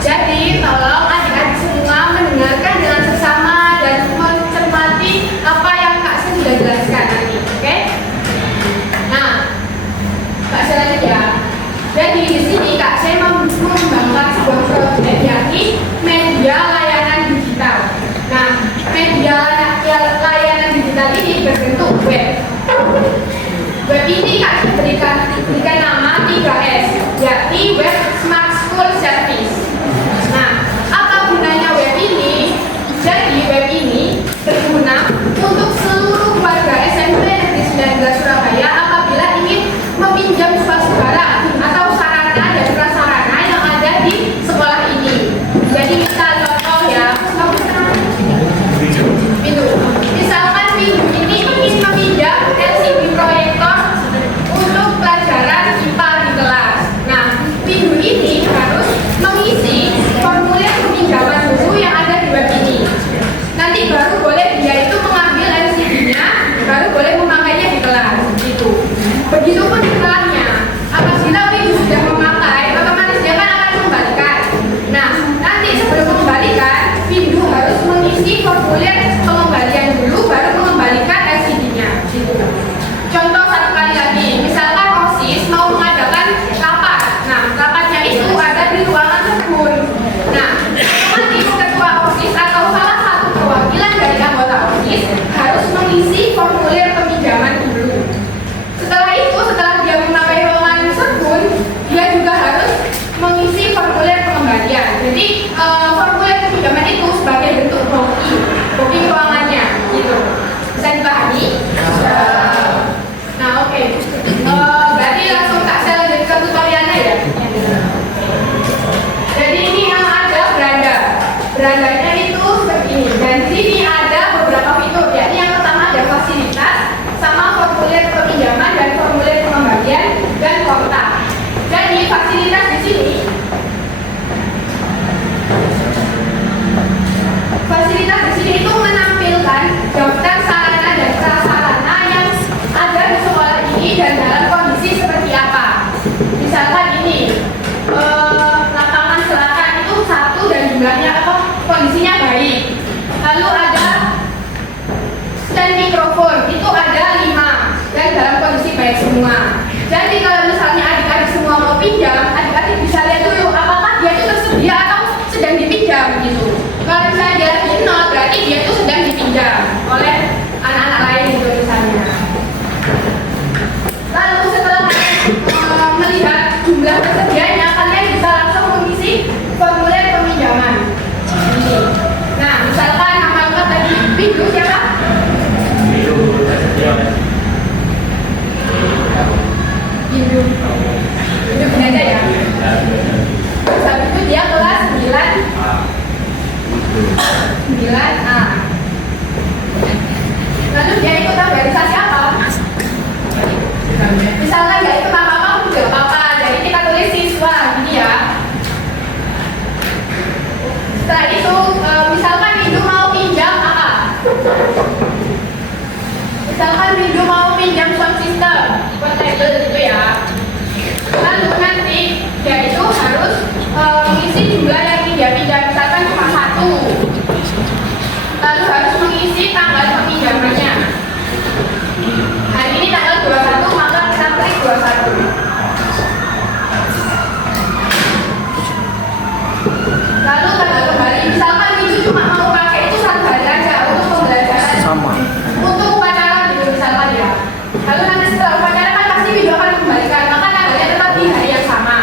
Jadi tolong adik-adik semua mendengarkan dengan seksama dan mencermati apa yang Kak Sen sudah jelaskan tadi, oke? Nah, Kak Sen lanjut ya. Jadi di sini Kak Sen mengembangkan sebuah proyek yakni media layanan digital. Nah, media layanan digital ini berbentuk web. Web ini Kak Sen berikan nama 3S, yakni Web Smart School Service. Nah, apa gunanya web ini? Jadi web ini berguna untuk seluruh warga SMP Negeri 19 Surabaya apabila ingin meminjam suatu barang atau sarana dan prasarana yang ada di sekolah ini. Jadi misal contoh ya, Pindu. Misalkan Pindu ini ingin meminjam LCD proyektor untuk pelajaran IPA di kelas. Nah, Pindu ini harus mengisi formulir peminjaman buku yang ada di web ini. Nanti baru boleh dia itu mengambil LCD-nya, baru boleh memakainya di kelas. Gitu. Begitupun setelahnya. Apabila Pindu sudah memakai, otomatis dia kan akan mengembalikan. Nah, nanti sebelum mengembalikan, Pindu harus mengisi formulir pengembalian dulu, baru mengembalikan LCD-nya. Gitu. Contoh satu kali lagi, misalkan OSIS mau mengadakan rapat. Nah, rapatnya itu ada di ruangan sebun. Nah, nanti ketua OSIS atau salah satu perwakilan dari anggota OSIS harus mengisi formulir peminjaman dulu. Setelah itu, setelah dia memakai ruangan sebun, dia juga harus mengisi formulir pengembalian. Jadi, formulir peminjaman itu sebagai bentuk booking ruangannya, gitu. Bisa dipahami? Nah, oke. Berarti langsung Kak Sel lanjut ke tutorialnya ya. Jadi ini ada beranda. Berandanya itu seperti ini. Dan di sini ada beberapa fitur. Yakni yang pertama ada fasilitas, sama formulir peminjaman dan formulir pengembalian dan kontak. Jadi fasilitas di sini. Fasilitas di sini itu menampilkan daftar sarana dan prasarana yang ada di sekolah ini dan dalam kondisi seperti apa. Misalkan ini lapangan selatan itu 1 dan jumlahnya kondisinya baik. Lalu ada stand mikrofon itu ada 5 dan dalam kondisi baik semua. Jadi kalau misalnya adik-adik semua mau pinjam, adik-adik bisa lihat dulu apakah dia itu tersedia atau sedang dipinjam gitu. Kalau misalnya dia lagi nol, berarti dia itu sedang dipinjam oleh anak-anak lain gitu misalnya. Lalu setelah melihat jumlah tersedianya, kalian bisa langsung mengisi formulir peminjaman. Ini. Nah, misalkan nama lengkap tadi Pindu siapa? Pindu. Pindu belajar ya. Saat itu dia kelas 9A. Lalu dia ikut organisasi apa? Misalnya nggak ikut apa-apa, nggak apa-apa. Jadi kita tulis siswa, gini ya. Setelah itu, misalkan Pindu mau pinjam apa? Misalkan Pindu mau pinjam sound system, buat label gitu ya. Lalu nanti dia itu harus mengisi jumlah yang dia pinjam, misalkan cuma 1. Lalu harus mengisi tanggal peminjamannya. Hari ini tanggal 21, maka kita klik 21. Lalu tanggal kembali, misalkan itu cuma mau pakai itu 1 hari aja untuk pembelajaran. Sama. Untuk upacara gitu misalkan ya. Lalu nanti setelah upacara kan pasti video akan dikembalikan, maka tanggalnya tetap di hari yang sama.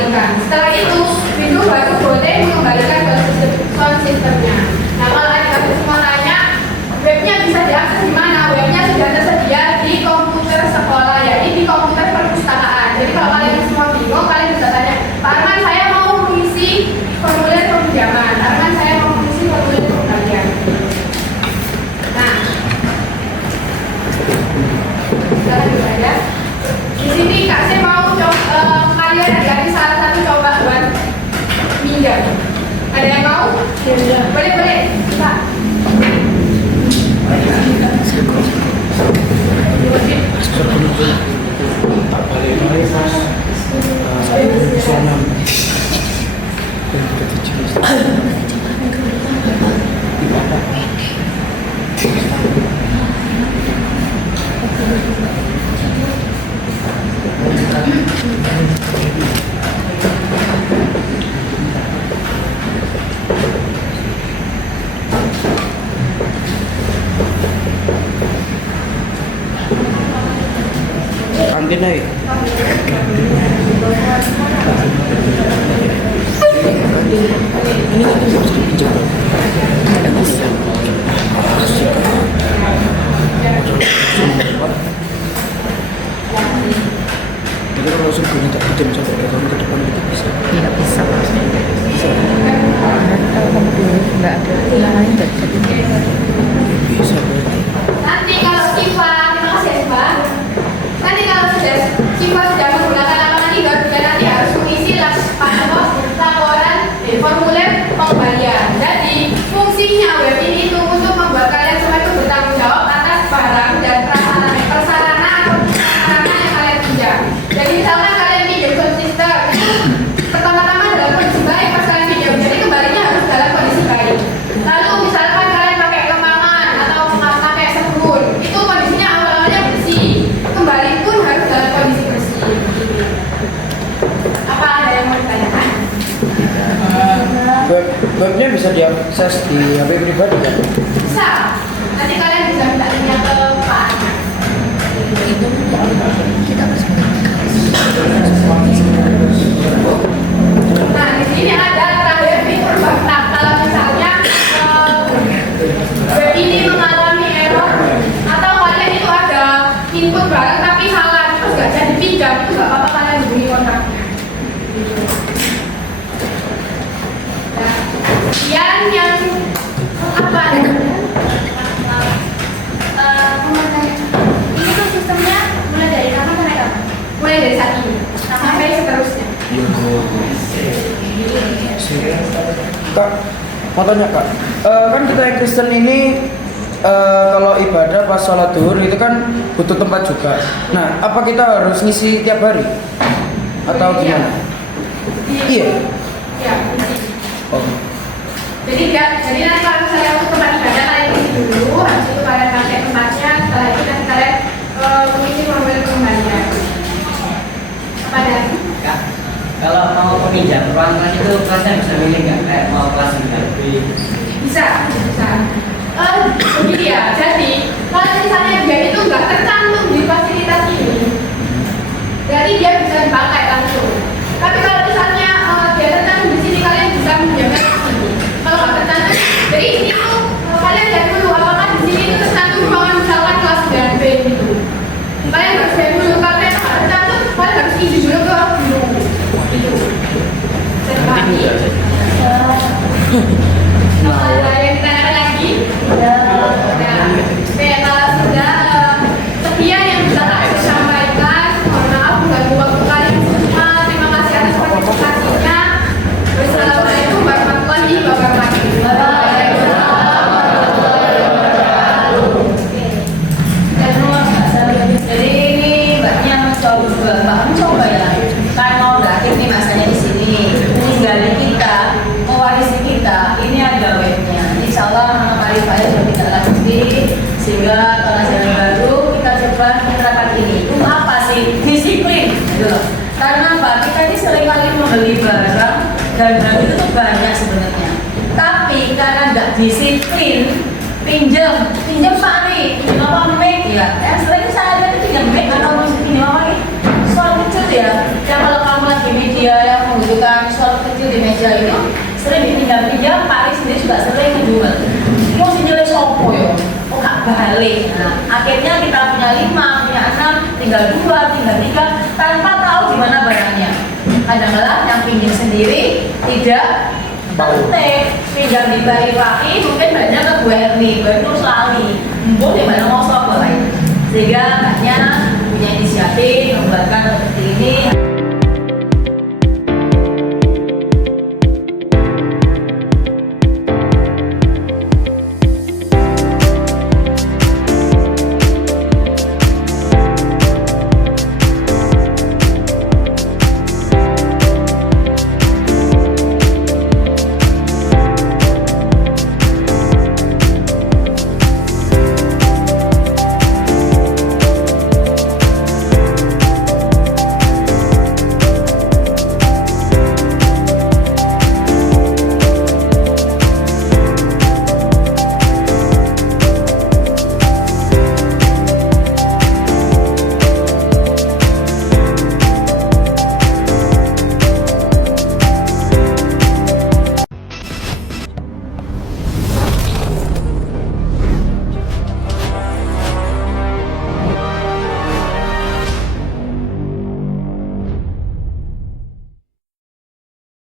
dikembalikan. Setelah itu, Windows baru boleh mengembalikan ke sound systemnya. Nah, kalau adik-adik semua tanya, webnya bisa diakses di mana? Webnya sudah tersedia di komputer sekolah, yakni di komputer perpustakaan. Jadi kalau kalian semua bingung, kalian bisa tanya, Pak Arman, saya mau mengisi formulir peminjaman. Arman, saya mau mengisi formulir pengembalian. Nah, silakan dibaca. Di sini Kak saya mau coba kalian adik-adik salah satu coba buat minjam. Ada yang mau? Boleh, boleh. Pak. Angin naik. Ini kan harus dipinjam. Tidak bisa. Kita kalau langsung punya tak pinjam sampai tahun ke depan kita bisa. Tidak bisa Pak. Bisa. Kalau kamu dulu nggak ada pilihan lain nggak bisa pinjam. Bisa berarti. Nanti kalau Siva, terima kasih ya Siva. Nanti kalau Siva sudah menggunakan lapangan tiga, dia nanti harus mengisi laporan formulir pengembalian. Jadi fungsinya web ini itu untuk membuat kalian semua itu bertanggung jawab atas barang dan prasarana atau prasarana yang kalian pinjam. Jadi misalkan kalian pinjam sound system, pertama-tama dalam kondisi baik pas kalian pinjam, jadi kembalinya harus dalam kondisi baik. Lalu misalkan kalian pakai lemangan atau pakai sabun, itu kondisinya awal-awalnya bersih, kembali pun harus dalam kondisi bersih. Apa ada yang mau ditanyakan? Webnya bisa diakses di HP pribadi kan? Bisa. Nanti kalian bisa minta linknya ke Pak. Itu kita harus Nah, di sini ada terakhir fitur backup. Kalau misalnya web ini mengalami error atau kalian itu ada input barang tapi salah terus nggak jadi pinjam, itu nggak apa-apa, kalian hubungi kontraknya. Nah, kemudian yang apa namanya? Ini tuh sistemnya mulai dari kapan sampai kapan? Mulai dari saat ini sampai seterusnya. Kak, mau tanya Kak, kan kita yang Kristen ini kalau ibadah pas sholat duhur itu kan butuh tempat juga. Nah, apa kita harus ngisi tiap hari? Atau gimana? Iya. Iya. Oh. Jadi nanti kalau saya untuk tempat ibadah kalian isi dulu, habis itu kalian pakai tempatnya, setelah itu nanti kalian mengisi formulir pengembalian. Apa lagi? Kak, kalau mau peminjam ruangan itu kelasnya bisa milih nggak? Kayak mau kelas B? Bisa. Begini ya, jadi kalau misalnya dia itu nggak tercantum di fasilitas ini, jadi dia bisa dipakai langsung. Tapi kalau misalnya dia tercantum di sini, kalian bisa menjaga di sini. Kalau nggak tercantum, jadi ini tuh kalian lihat dulu apakah di sini itu tercantum ruangan misalkan kelas 9B gitu. Kalian harus lihat dulu, kalau kalian nggak tercantum, kalian harus isi dulu ke guru. Itu. Terpahami. Ada yang ditanyakan lagi? Nah, kalau sudah sekian yang bisa saya sampaikan. Mohon maaf mengganggu waktu kalian semua. Terima kasih atas partisipasinya. Wassalamualaikum warahmatullahi wabarakatuh. Jadi ini mbaknya mencoba ya. Kan mau berakhir nih masanya di sini. Tinggalin kita, mewarisi kita. Ini ada webnya. Insya Allah Mari Pak sudah kita lanjuti sehingga pelajaran baru kita coba menerapkan ini. Itu apa sih? Disiplin. Gitu loh. Karena Mbak kita ini sering kali membeli barang dan barang itu tuh banyak sebenarnya. Tapi karena nggak disiplin, pinjam Pak nih, pinjam apa Mek ya? Sering saya ada pinjam Mek atau pinjam apa nih? Soal kecil ya. Yang kalau kamu lagi media yang meja itu sering dipinjam-pinjam, Paris sendiri juga sering menjual. Ini mesti nilai sopo yo, kok gak balik. Nah, akhirnya kita punya 5, punya 6, tinggal 2, tinggal 3, tanpa tahu di mana barangnya. Kadang-kadang yang pinjam sendiri tidak penting, pinjam di Baripahi mungkin banyak ke Bu Erni, Bu Erni terus lali, di mana mau sopo lain. Sehingga mbaknya punya inisiatif membuatkan